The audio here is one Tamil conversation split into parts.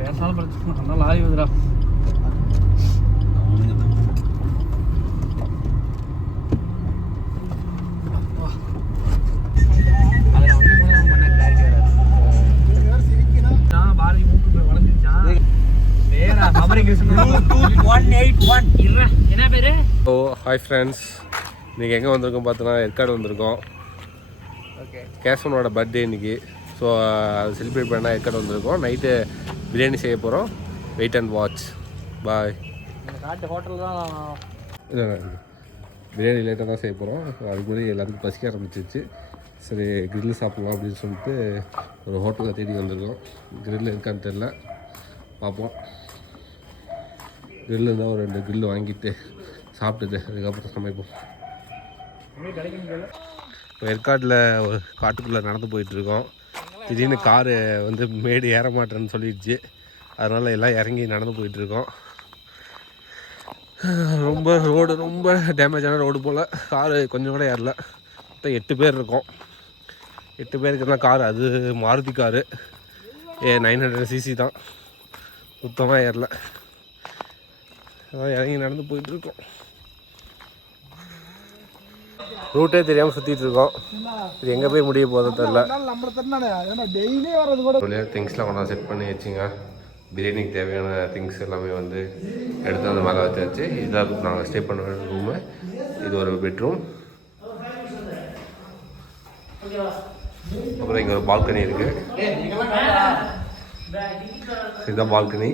பேசாலும் பிரச்சனை நல்லா லாரி வருதுடா. ஓ ஹாய் ஃப்ரெண்ட்ஸ், இன்றைக்கி எங்கே வந்திருக்கோம் பார்த்தோன்னா ஏற்காடு வந்திருக்கோம். கேசவனோட பர்த்டே இன்றைக்கி. ஸோ அது செலிப்ரேட் பண்ணால் ஏற்காடு வந்திருக்கோம். நைட்டு பிரியாணி செய்ய போகிறோம். Wait and watch. Bye. Hotel தான் இல்லை, பிரியாணி லேட்டாக தான் செய்ய போகிறோம். அதுக்கு முன்னாடி எல்லாத்துக்கும் பசிக்க ஆரம்பிச்சிருச்சு. சரி கிரில்லு சாப்பிட்லாம் அப்படின்னு சொல்லிட்டு ஒரு ஹோட்டலில் தேடி வந்திருக்கோம். கிரில் இருக்கான்னு தெரில, பார்ப்போம். கிரில் இருந்தால் ஒரு 2 கிரில் வாங்கிட்டு சாப்பிட்டுட்டு அதுக்கப்புறம் சமைப்போம். இப்போ ஏற்காட்டில் ஒரு காட்டுக்குள்ளே நடந்து போயிட்டுருக்கோம். திடீர்னு காரு வந்து மேடு ஏற மாட்டேன்னு சொல்லிடுச்சு. அதனால் எல்லாம் இறங்கி நடந்து போயிட்டுருக்கோம். ரோடு ரொம்ப டேமேஜான ரோடு போல். காரு கொஞ்சம் கூட ஏறல. மொத்தம் 8 பேர் இருக்கோம். 8 பேருக்கு தான் காரு. அது மாருதி காரு 900cc தான். சுத்தமாக ஏறல. அதான் இறங்கி நடந்து போயிட்டுருக்கோம். ரூட்டே தெரியாமல் சுற்றிட்டு இருக்கோம். இது எங்கே போய் முடிய போதும் தெரில. திங்ஸ்லாம் கொண்டா செட் பண்ணி வச்சுங்க. பிரியாணிக்கு தேவையான திங்ஸ் எல்லாமே வந்து எடுத்து அந்த மேலே வச்சாச்சு. இதாக நாங்கள் ஸ்டே பண்ண வேண்டிய ரூமு. இது ஒரு பெட்ரூம். அப்புறம் இங்கே ஒரு பால்கனி இருக்குது. இதுதான் பால்கனி.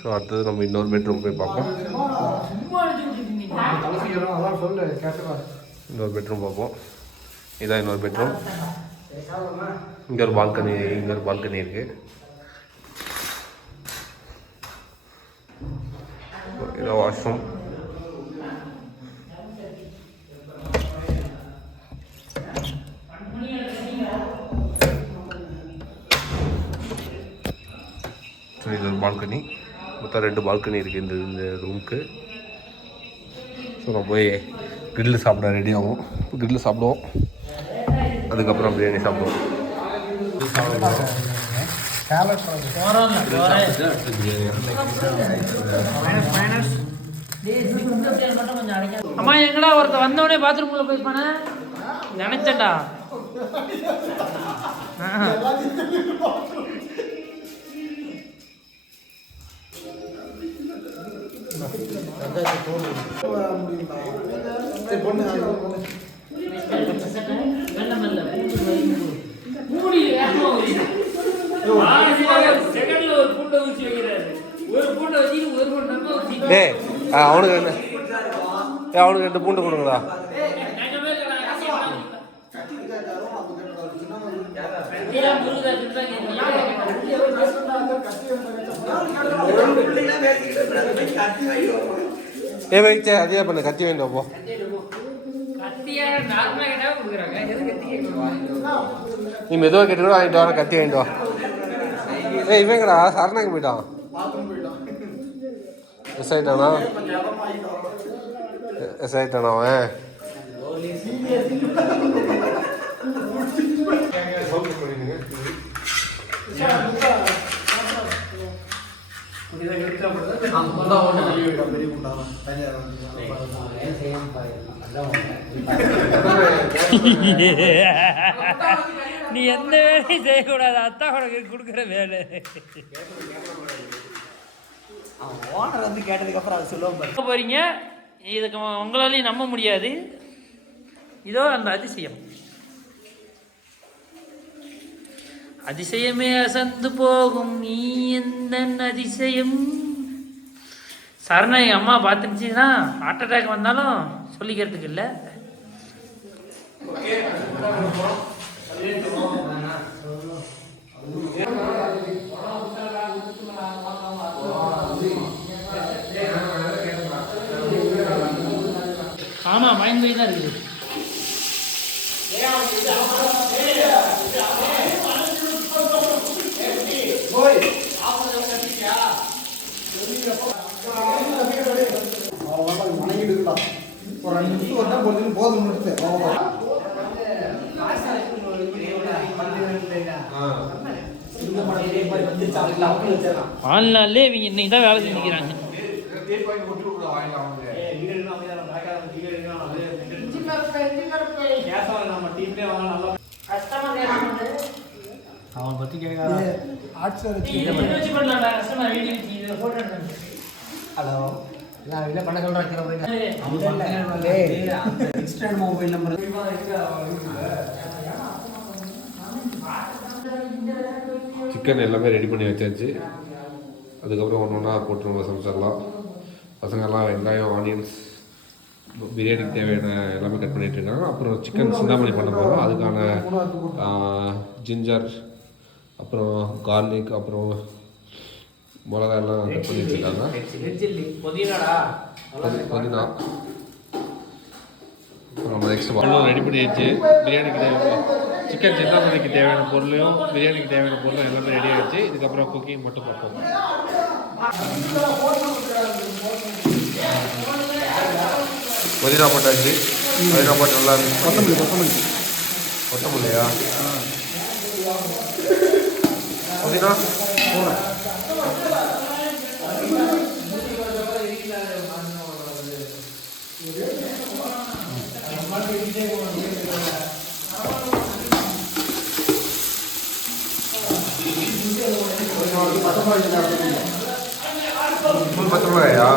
ஸோ அடுத்தது நம்ம இன்னொரு பெட்ரூம் போய் பார்ப்போம். இன்னொரு பெட்ரூம் பார்ப்போம். இதான் இன்னொரு பெட்ரூம். இங்கே ஒரு பால்கனி இருக்குது. இதான் வாஷ்ரூம். ஸோ இது ஒரு பால்கனி. மொத்தம் 2 பால்கனி இருக்குது இந்த ரூமுக்கு. ஸோ நம்ம போய் கிரில்லு சாப்பிட ரெடி ஆகும். கிரில்லு சாப்பிடுவோம், அதுக்கப்புறம் பிரியாணி சாப்பிடுவோம். அம்மா எங்கடா ஒருத்த வந்தவனே பாத்ரூம்ல போயிருப்பானே நினைச்சேன்டா. அவனுக்கு 2 பூண்டு கொடுங்களா? வைச்சே அதே பண்ண கத்தி வேண்டாம். போ நீ மெதுவாக கேட்டு கூட வாங்கிட்டு வா. கத்தி வாங்கிட்டு வா. இவங்கடா சரணாங்க போயிட்டான். எஸ் ஆயிட்டானா அவன். நீ எந்த வேலையும் செய்யக்கூடாது. அத்தா உனக்கு கொடுக்குற வேலை. ஓனர் வந்து கேட்டதுக்கு அப்புறம் அது சொல்லுவாங்க போறீங்க. இதுக்கு உங்களாலையும் நம்ப முடியாது. இதோ அந்த அதிசயமே அசந்து போகும் நீ எந்த அதிசயம். சரணா எங்கள் அம்மா பார்த்துருந்துச்சுன்னா ஹார்ட் அட்டாக் வந்தாலும் சொல்லிக்கிறதுக்கு இல்லை. ஆமாம், பயந்து தான் இருக்குது. ஒரு 5 நிமிஷம் போதும். ஆன்லைன்லேயே இவங்க இன்னைக்கு தான் வேலை செஞ்சுக்கிறாங்க. அவன் பற்றி கேட்காத ஹலோ நான் இல்லை பண்ண சொல்கிறேன் இன்ஸ்டன்ட் மொபைல் நம்பர் சிக்கன் எல்லாமே ரெடி பண்ணி வச்சாச்சு. அதுக்கப்புறம் ஒன்று ஒன்றா போட்டு நம்ம சமைச்சிடலாம். பசங்கள்லாம் வெங்காயம், ஆனியன்ஸ், பிரியாணிக்கு தேவையான எல்லாமே கட் பண்ணிட்டு இருக்காங்க. அப்புறம் சிக்கன் சிந்தாமணி பண்ண போகிறோம். அதுக்கான ஜிஞ்சர், அப்புறம் கார்லிக், அப்புறம் மிளகா எல்லாம் கட் பண்ணிட்டு இருக்காங்க. புதினா அப்புறம் நம்ம நெக்ஸ்ட் பொருளும் ரெடி பண்ணிடுச்சு. பிரியாணிக்கு சிக்கன் சிந்தாமணிக்கு தேவையான பொருளையும் பிரியாணிக்கு தேவையான பொருளும் எல்லாமே ரெடி ஆகிடுச்சு. இதுக்கப்புறம் குக்கிங் மட்டும் பார்ப்போம். புதினா போட்டாச்சு. புதினா போட்டு நல்லா கொத்தமல்லியா புதினா பச்சை மிளகாயா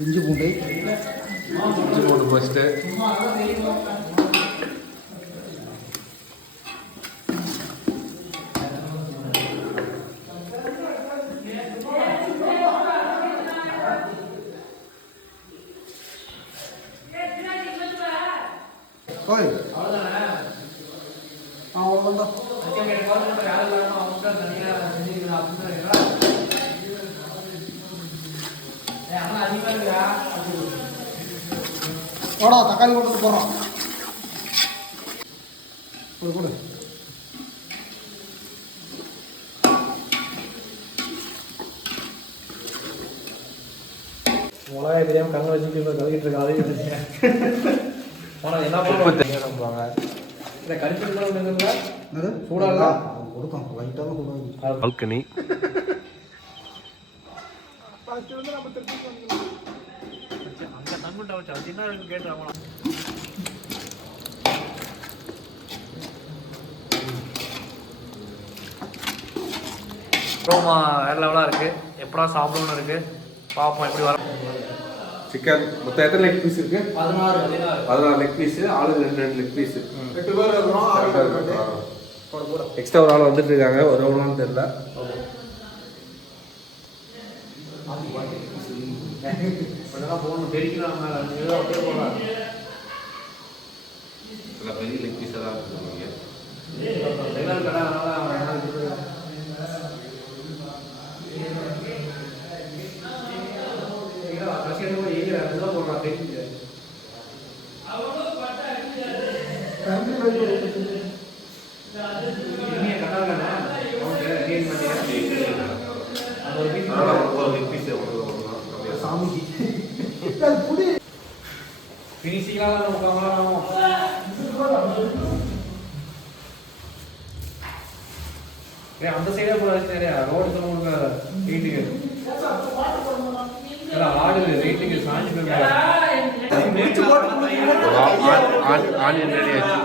இஞ்சி பூண்டு ஃபஸ்ட்டு தக்காளி போட்டு போகிறோம் கொடு மிளகாய் தெரியாமல் கண்ணை வச்சுட்டு இப்போ கலக்கிட்டு இருக்கா. அதையும் ஆனால் என்ன பண்ணுவாங்க இல்லை கடிச்சிருந்தா சூடாக கொடுத்தோம் லைட்டாக சூடாக பால்கனி ரோமா வேறு லெவலாக இருக்குது. எப்படா சாப்பிடணும்னு இருக்குது. பார்ப்போம் எப்படி வர. சிக்கன் மொத்தம் எத்தனை லெக் பீஸ் இருக்கு? 16 லெக் பீஸு. ஆளுக்கு 2 லெக் பீஸு. 8 பேர் இருக்கிறோம். எக்ஸ்ட்ரா ஒரு ஆள் வந்துட்டு இருக்காங்க. ஒரு எவ்வளோன்னு தெரியல. போகணும் பெருக்கலாம் அப்படியே போகலாம். பெரிய லெக் பீஸாக தான் இருக்குங்க. அந்த சைடே போல ரோடு சொல்லுங்க வீட்டுக்கு வீட்டுக்கு சாஞ்சி ஆனியன் ரெடி ஆச்சு.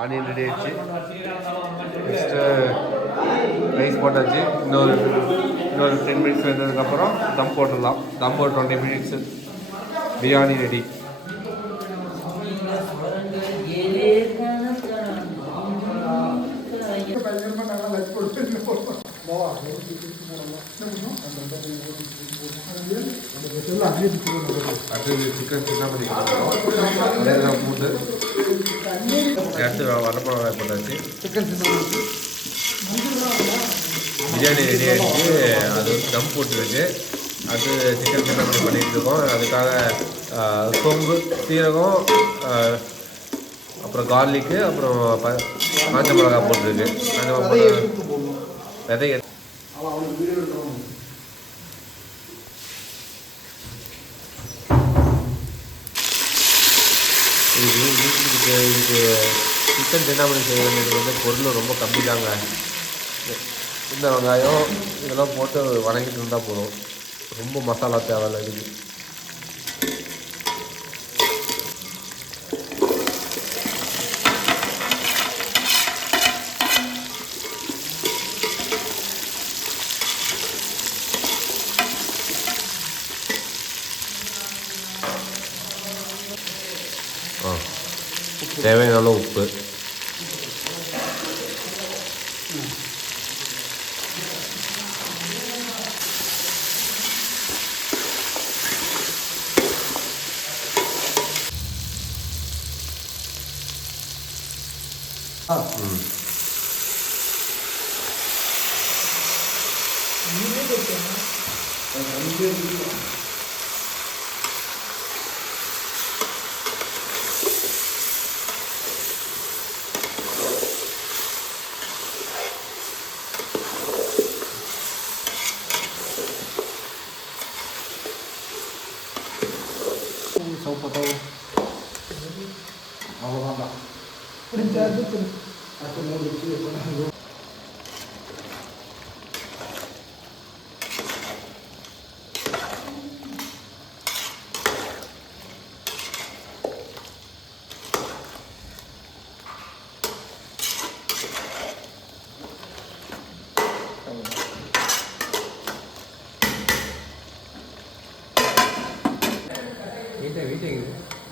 ஆனியன் ரெடி ஆச்சு. நெக்ஸ்ட்டு ரைஸ் போட்டாச்சு. இன்னொரு 10 மினிட்ஸ் வந்ததுக்கப்புறம் தம் போட்டுடலாம். தம் ஒரு 20 மினிட்ஸு. பிரியாணி ரெடி. அடுத்தது சிக்கன் சிந்தாமணி அதெல்லாம் பூண்டு அடுத்து வரப்பழம் போட்டாச்சு. சிக்கன் சிந்தாமணி பிரியாணி ரெடி ஆகிடுச்சு. அது தம் போட்டுருக்கு. அது சிக்கன் சிந்தாமணி பண்ணிகிட்டு இருக்கோம். அதுக்காக சோம்பு, சீரகம், அப்புறம் கார்லிக்கு, அப்புறம் காஞ்ச மிளகா போட்டுருக்கு. விதை இதுக்கு சிக்கன் செண்டாமணி செய்ய வேண்டியது வந்து பொருள் ரொம்ப கம்மி தாங்க. இந்த வெங்காயம் இதெல்லாம் போட்டு வணங்கிட்டு இருந்தால் போதும். ரொம்ப மசாலா தேவையில்லை இதுக்கு. தேவையான அளவு உப்பு, அவ்வளோதான்.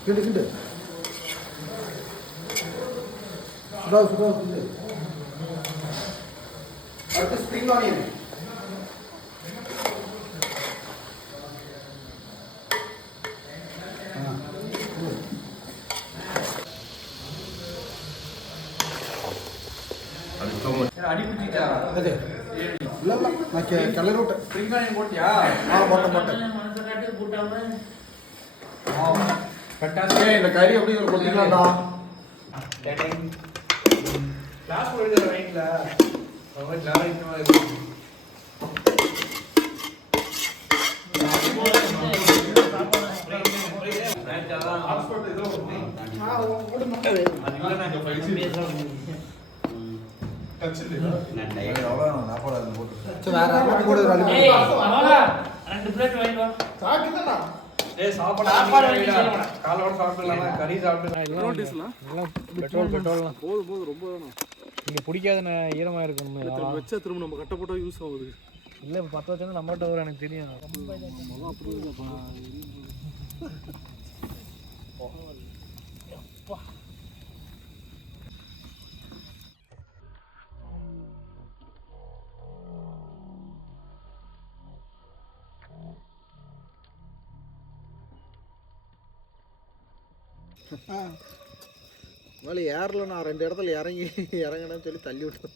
கிண்டு கிண்டு சுடா சுடா கிண்டு. அடுத்து ஸ்ப்ரிங் ஆனியன். அடி பிடிச்சிட்டா இல்லை இல்லை நான் கிளறி விட்டேன். ஸ்ப்ரிங் ஆனியன் போட்டியா? போட்டேன். இந்த கறி எப்படி கொட்டிக்கலாம்டா. கிளாஸ் போயிட்டு ரைட்ல ரொம்ப கிளாரிட்டியா இருக்கு. ரெண்டு பிளேட் வாங்கிட்டு வா. சாப்பிட்டுதானா? காலோட சாப்பிடலாம், கறி சாப்பிடலாம். பெட்ரோல்லாம் போதும் ரொம்ப வேணும். நீங்கள் பிடிக்காத ஈரமாக இருக்கணும். வச்சா திரும்ப நம்ம கட்ட போட்டால் யூஸ் ஆகுது. இல்லை இப்போ 10 வச்சா நம்மகிட்ட வரும். எனக்கு தெரியும். வழி ஏறல. நான் 2 இடத்துல இறங்கினேன்னு சொல்லி தள்ளி விட்டேன்.